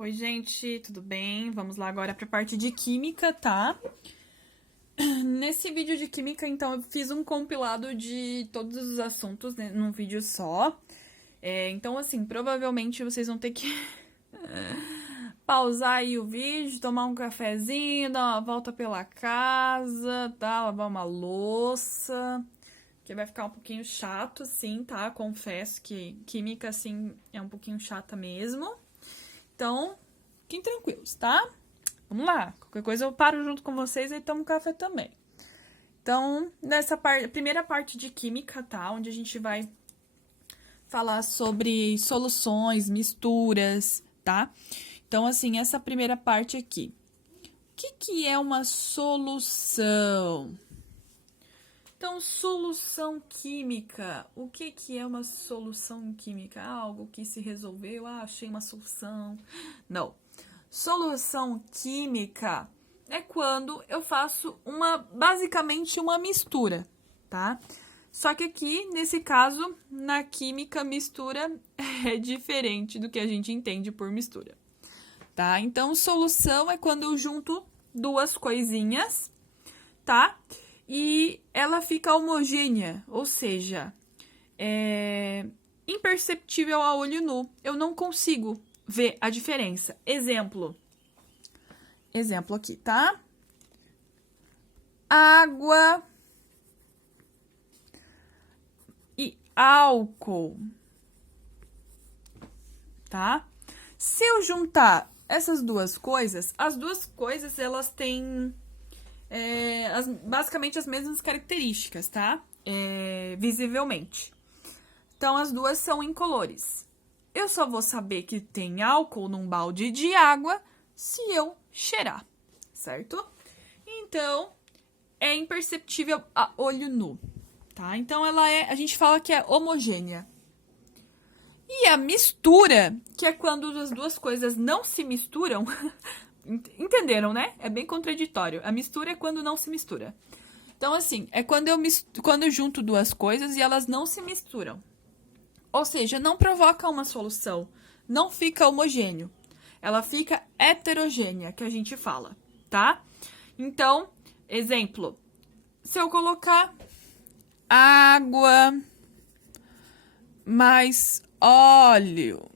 Oi, gente, tudo bem? Vamos lá agora para a parte de química, tá? Nesse vídeo de química, então, eu fiz um compilado de todos os assuntos, né, num vídeo só. Então, assim, provavelmente vocês vão ter que pausar aí o vídeo, tomar um cafezinho, dar uma volta pela casa, tá? Lavar uma louça, que vai ficar um pouquinho chato, sim, tá? Confesso que química, assim, é um pouquinho chata mesmo. Então, fiquem tranquilos, tá? Vamos lá. Qualquer coisa eu paro junto com vocês e tomo café também. Então, nessa primeira parte de química, tá? Onde a gente vai falar sobre soluções, misturas, tá? Então, assim, essa primeira parte aqui. O que é uma solução? Então, solução química. O que é uma solução química? Algo que se resolveu, achei uma solução. Não. Solução química é quando eu faço basicamente uma mistura, tá? Só que aqui, nesse caso, na química, mistura é diferente do que a gente entende por mistura, tá? Então, solução é quando eu junto duas coisinhas, tá? E ela fica homogênea, ou seja, é imperceptível a olho nu. Eu não consigo ver a diferença. Exemplo aqui, tá? Água e álcool, tá? Se eu juntar essas duas coisas, as duas coisas elas têm basicamente as mesmas características, tá? Visivelmente. Então, as duas são incolores. Eu só vou saber que tem álcool num balde de água se eu cheirar, certo? Então, é imperceptível a olho nu, tá? Então, a gente fala que é homogênea. E a mistura, que é quando as duas coisas não se misturam, entenderam, né? É bem contraditório. A mistura é quando não se mistura. Então, assim, é quando eu junto duas coisas e elas não se misturam. Ou seja, não provoca uma solução, não fica homogêneo. Ela fica heterogênea, que a gente fala, tá? Então, exemplo, se eu colocar água mais óleo,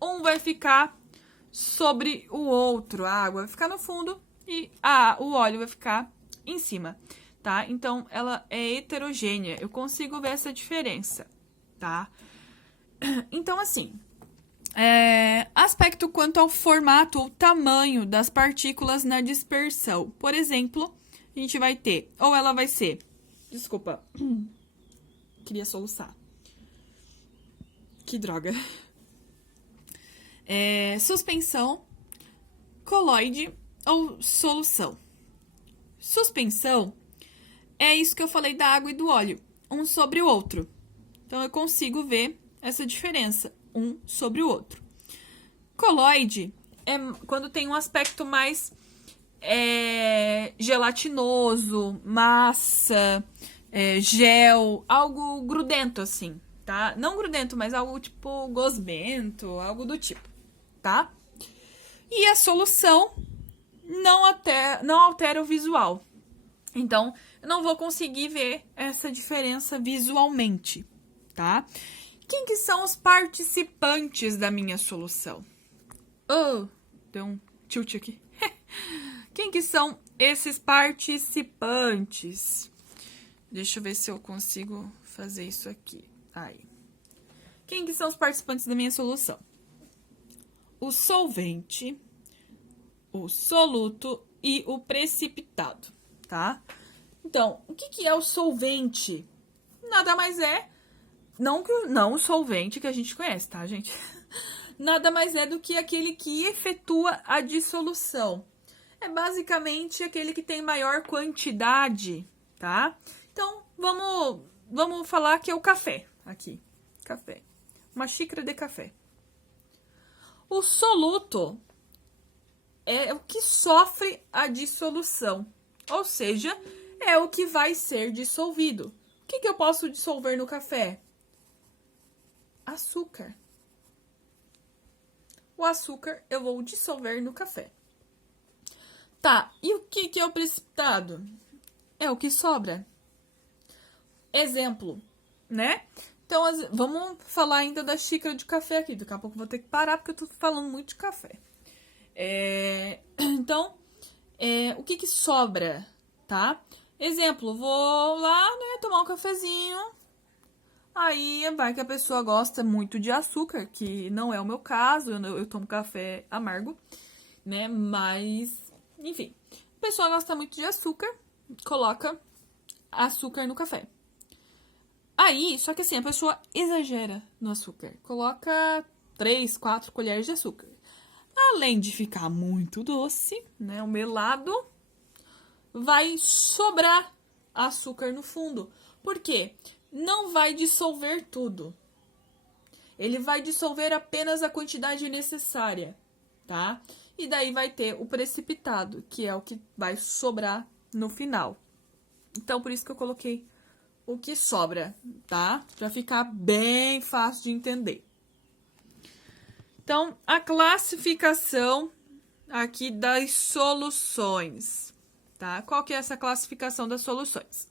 um vai ficar sobre o outro, a água vai ficar no fundo e o óleo vai ficar em cima, tá? Então, ela é heterogênea, eu consigo ver essa diferença, tá? Então, assim, aspecto quanto ao formato ou tamanho das partículas na dispersão. Por exemplo, a gente vai ter, ou ela vai ser, desculpa, queria soluçar. Que droga. Suspensão, coloide ou solução. Suspensão é isso que eu falei da água e do óleo, um sobre o outro. Então, eu consigo ver essa diferença, um sobre o outro. Coloide é quando tem um aspecto mais gelatinoso, massa, gel, algo grudento, assim, tá? Não grudento, mas algo tipo gosmento, algo do tipo, tá? E a solução não altera o visual. Então, eu não vou conseguir ver essa diferença visualmente, tá? Quem que são os participantes da minha solução? Deu um tilt aqui. Quem que são esses participantes? Deixa eu ver se eu consigo fazer isso aqui. Aí. Quem que são os participantes da minha solução? O solvente, o soluto e o precipitado, tá? Então, o que é o solvente? Nada mais é, não o solvente que a gente conhece, tá, gente? Nada mais é do que aquele que efetua a dissolução. É basicamente aquele que tem maior quantidade, tá? Então, vamos falar que é o café aqui. Café. Uma xícara de café. O soluto é o que sofre a dissolução, ou seja, é o que vai ser dissolvido. O que eu posso dissolver no café? Açúcar. O açúcar eu vou dissolver no café. Tá, e o que é o precipitado? É o que sobra. Exemplo, né? Então, vamos falar ainda da xícara de café aqui. Daqui a pouco eu vou ter que parar porque eu tô falando muito de café. Então, o que sobra, tá? Exemplo, vou lá, né, tomar um cafezinho. Aí vai que a pessoa gosta muito de açúcar, que não é o meu caso, eu tomo café amargo, né? Mas, enfim, a pessoa gosta muito de açúcar, coloca açúcar no café. Aí, só que assim, a pessoa exagera no açúcar. Coloca 3, 4 colheres de açúcar. Além de ficar muito doce, né? O melado, vai sobrar açúcar no fundo. Por quê? Não vai dissolver tudo. Ele vai dissolver apenas a quantidade necessária, tá? E daí vai ter o precipitado, que é o que vai sobrar no final. Então, por isso que eu coloquei o que sobra, tá? Pra ficar bem fácil de entender. Então, a classificação aqui das soluções, tá? Qual que é essa classificação das soluções?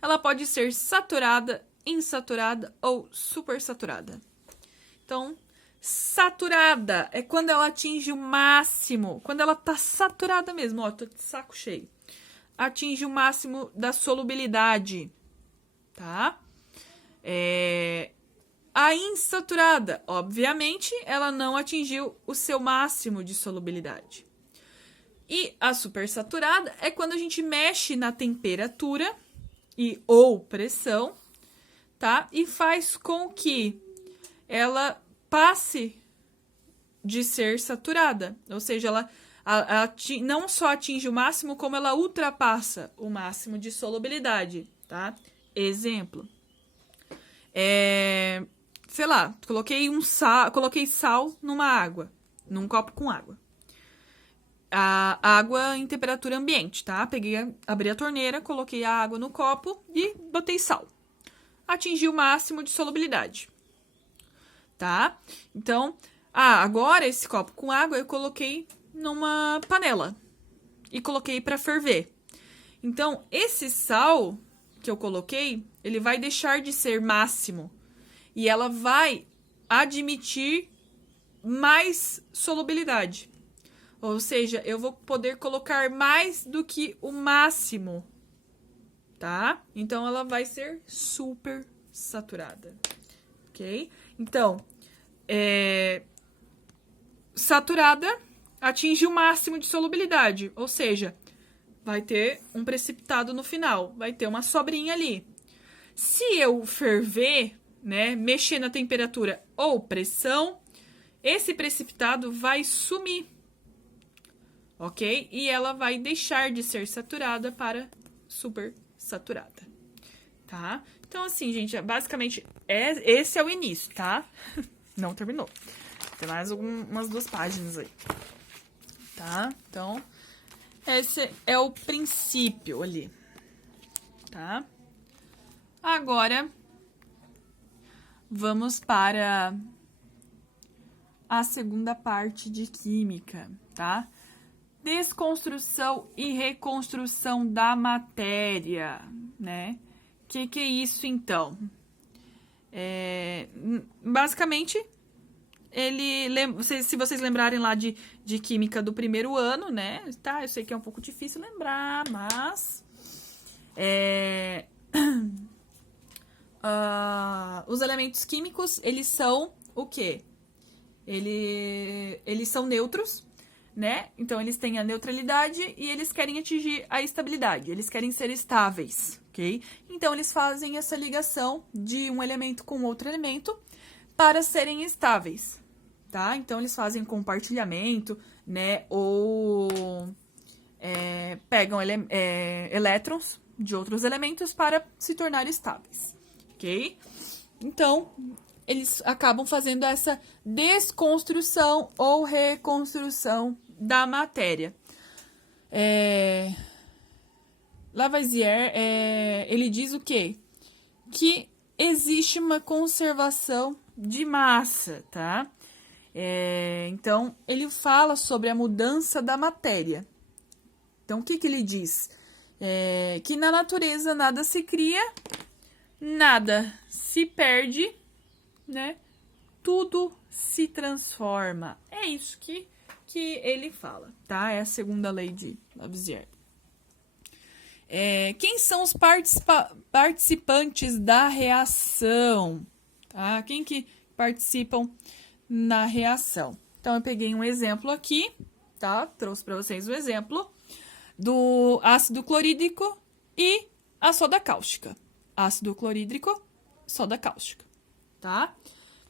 Ela pode ser saturada, insaturada ou supersaturada. Então, saturada é quando ela atinge o máximo, quando ela tá saturada mesmo, ó, tô de saco cheio. Atinge o máximo da solubilidade, tá? A insaturada, obviamente, ela não atingiu o seu máximo de solubilidade. E a supersaturada é quando a gente mexe na temperatura ou pressão, tá? E faz com que ela passe de ser saturada. Ou seja, ela não só atinge o máximo, como ela ultrapassa o máximo de solubilidade, tá? Exemplo. Sei lá, coloquei sal numa água, num copo com água. A água em temperatura ambiente, tá? Abri a torneira, coloquei a água no copo e botei sal. Atingi o máximo de solubilidade, tá? Então, agora esse copo com água eu coloquei numa panela e coloquei para ferver. Então, esse sal que eu coloquei, ele vai deixar de ser máximo e ela vai admitir mais solubilidade. Ou seja, eu vou poder colocar mais do que o máximo, tá? Então, ela vai ser super saturada, ok? Então, saturada atinge o máximo de solubilidade, ou seja, vai ter um precipitado no final, vai ter uma sobrinha ali. Se eu ferver, né, mexer na temperatura ou pressão, esse precipitado vai sumir. Ok? E ela vai deixar de ser saturada para super saturada, tá? Então, assim, gente, basicamente, esse é o início, tá? Não terminou. Tem mais umas 2 páginas aí, tá? Então, esse é o princípio ali, tá? Agora, vamos para a segunda parte de química, tá? Desconstrução e reconstrução da matéria, né? Que é isso, então? Basicamente, se vocês lembrarem lá de química do primeiro ano, né? Tá, eu sei que é um pouco difícil lembrar, mas... os elementos químicos, eles são o quê? Eles são neutros, né? Então, eles têm a neutralidade e eles querem atingir a estabilidade. Eles querem ser estáveis, ok? Então, eles fazem essa ligação de um elemento com outro elemento para serem estáveis, tá? Então, eles fazem compartilhamento, né? Ou pegam elétrons de outros elementos para se tornar estáveis, ok? Então, eles acabam fazendo essa desconstrução ou reconstrução da matéria. Lavoisier, ele diz o quê? Que existe uma conservação de massa, tá? Então, ele fala sobre a mudança da matéria. Então, o que ele diz? Que na natureza nada se cria, nada se perde, né? Tudo se transforma. É isso que ele fala, tá? É a segunda lei de Lavoisier. Quem são os participantes da reação? Tá? Quem que participam na reação? Então, eu peguei um exemplo aqui, tá? Trouxe para vocês o exemplo do ácido clorídrico e a soda cáustica. Ácido clorídrico, soda cáustica, tá?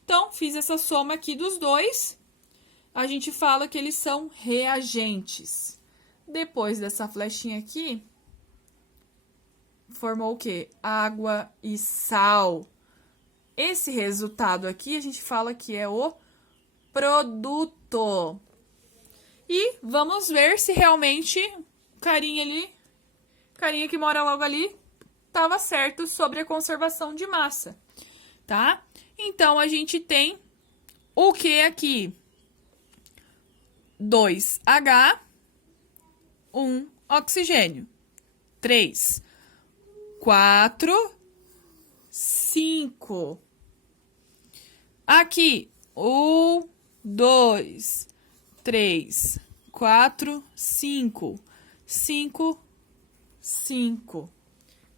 Então, fiz essa soma aqui dos dois. A gente fala que eles são reagentes. Depois dessa flechinha aqui, formou o quê? Água e sal. Esse resultado aqui, a gente fala que é o produto. E vamos ver se realmente o carinha que mora logo ali, estava certo sobre a conservação de massa, tá? Então, a gente tem o que aqui? 2H, 1 oxigênio. 3, 4, 5. Aqui, 1, 2, 3, 4, 5. 5, 5.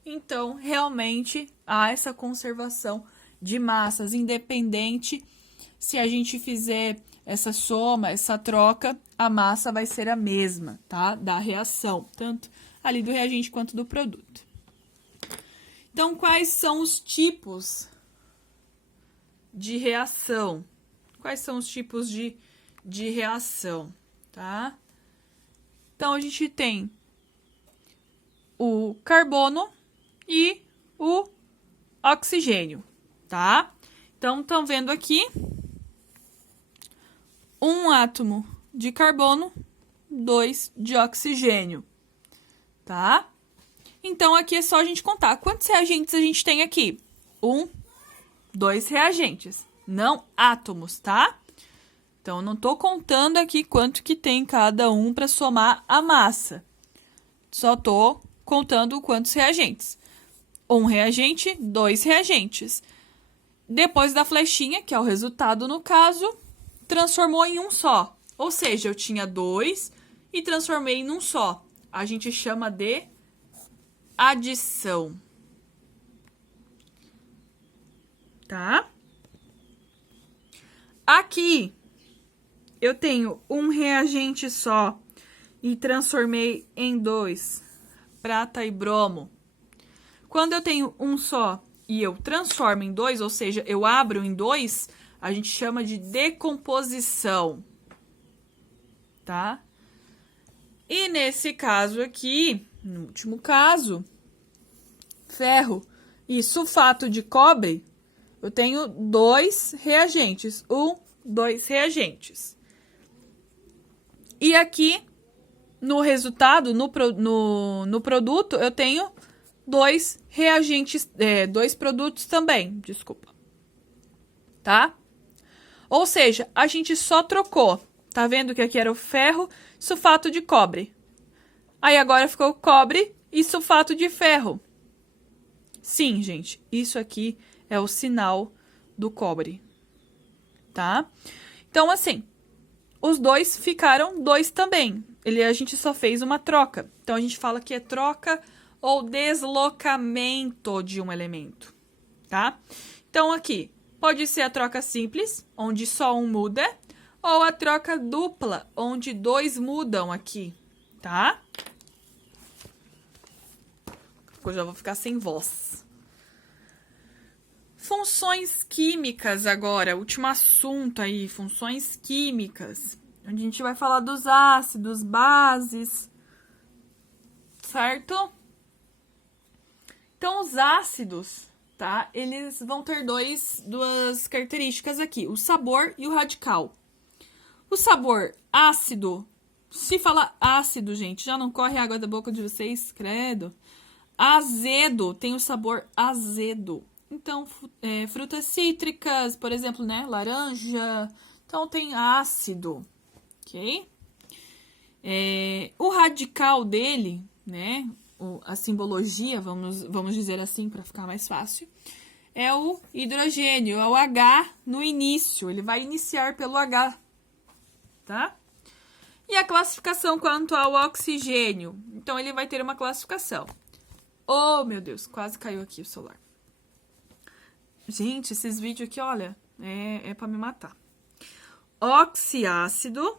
Então, realmente, há essa conservação de massas, independente se a gente fizer essa soma, essa troca, a massa vai ser a mesma, tá? Da reação, tanto ali do reagente quanto do produto. Então, quais são os tipos de reação? Quais são os tipos de reação, tá? Então, a gente tem o carbono e o oxigênio, tá? Então, estão vendo aqui um átomo de carbono, 2 de oxigênio, tá? Então, aqui é só a gente contar. Quantos reagentes a gente tem aqui? 1, 2 reagentes, não átomos, tá? Então, não tô contando aqui quanto que tem cada um para somar a massa. Só tô contando quantos reagentes. 1 reagente, 2 reagentes. Depois da flechinha, que é o resultado no caso, transformou em um só. Ou seja, eu tinha 2 e transformei em um só. A gente chama de adição. Tá? Aqui, eu tenho um reagente só e transformei em 2, prata e bromo. Quando eu tenho um só e eu transformo em 2, ou seja, eu abro em 2, a gente chama de decomposição, tá? E nesse caso aqui, no último caso, ferro e sulfato de cobre, eu tenho 2 reagentes, 2 reagentes. E aqui, no resultado, no produto, eu tenho 2 reagentes, 2 produtos também, desculpa. Tá? Ou seja, a gente só trocou. Tá vendo que aqui era o ferro, sulfato de cobre. Aí agora ficou cobre e sulfato de ferro. Sim, gente, isso aqui é o sinal do cobre. Tá? Então, assim, os 2 ficaram 2 também. A gente só fez uma troca. Então, a gente fala que é troca ou deslocamento de um elemento, tá? Então, aqui, pode ser a troca simples, onde só um muda, ou a troca dupla, onde 2 mudam aqui, tá? Eu já vou ficar sem voz. Funções químicas agora, último assunto aí, funções químicas, onde a gente vai falar dos ácidos, bases, certo? Então, os ácidos, tá? Eles vão ter duas características aqui, o sabor e o radical. O sabor ácido, se fala ácido, gente, já não corre água da boca de vocês, credo. Azedo, tem o sabor azedo. Então, frutas cítricas, por exemplo, né? Laranja, Então, tem ácido, ok? O radical dele, né? A simbologia, vamos dizer assim, para ficar mais fácil, é o hidrogênio, é o H no início. Ele vai iniciar pelo H, tá? E a classificação quanto ao oxigênio? Então, ele vai ter uma classificação. Oh, meu Deus, quase caiu aqui o celular. Gente, esses vídeos aqui, olha, é pra me matar. Oxiácido,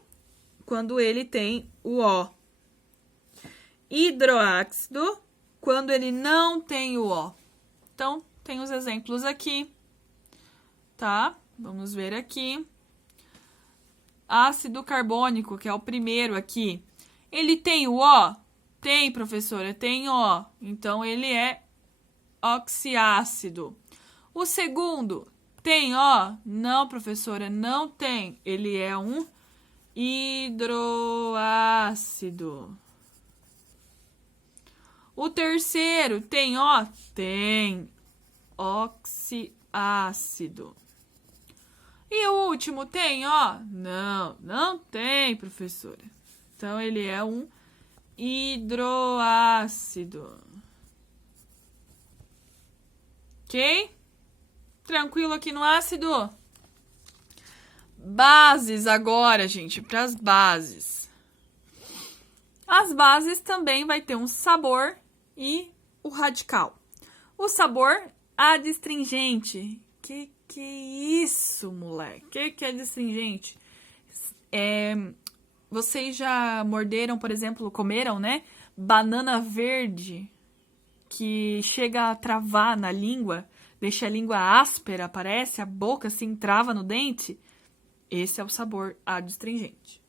quando ele tem o O. Hidroácido, quando ele não tem o O. Então, tem os exemplos aqui, tá? Vamos ver aqui. Ácido carbônico, que é o primeiro aqui. Ele tem o O? Tem, professora, tem O. Então, ele é oxiácido. O segundo, tem O? Não, professora, não tem. Ele é um hidroácido. O terceiro, tem O? Tem. Oxiácido. E o último, tem O? Não, não tem, professora. Então, ele é um hidroácido. Ok? Tranquilo aqui no ácido? Bases agora, gente, para as bases. As bases também vai ter um sabor e o radical. O sabor adstringente. Que isso, moleque? Que é adstringente? Vocês já morderam, por exemplo, comeram, né? Banana verde, que chega a travar na língua, deixa a língua áspera, parece, a boca assim, trava no dente. Esse é o sabor adstringente.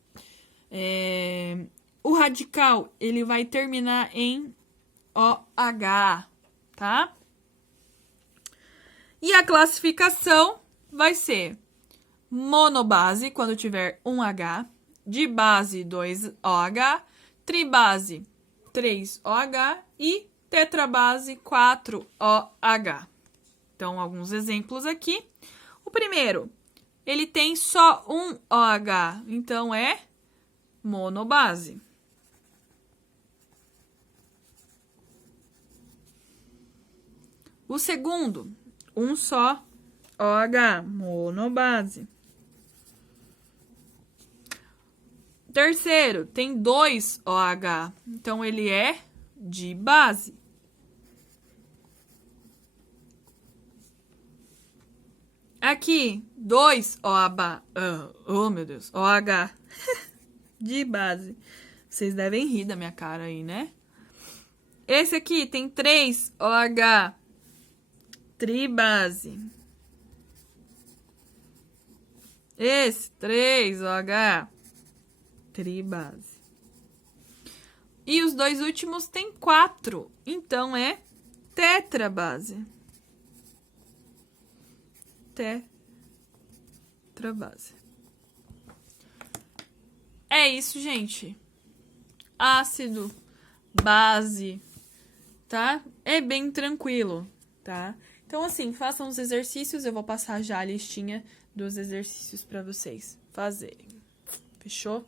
O radical, ele vai terminar em OH, tá? E a classificação vai ser monobase, quando tiver um H, dibase, 2 OH, tribase, 3 OH e tetrabase, 4 OH. Então, alguns exemplos aqui. O primeiro, ele tem só um OH, então é monobase. O segundo, um só OH, monobase. Terceiro, tem 2 OH, então ele é dibase. Aqui, 2 OH, oh meu Deus, OH, dibase. Vocês devem rir da minha cara aí, né? Esse aqui tem 3 OH, tribase. Esse, 3 OH, tribase. E os dois últimos tem 4, então é tetrabase. Tetrabase. É isso, gente. Ácido, base, tá? É bem tranquilo, tá? Então, assim, façam os exercícios. Eu vou passar já a listinha dos exercícios para vocês fazerem. Fechou?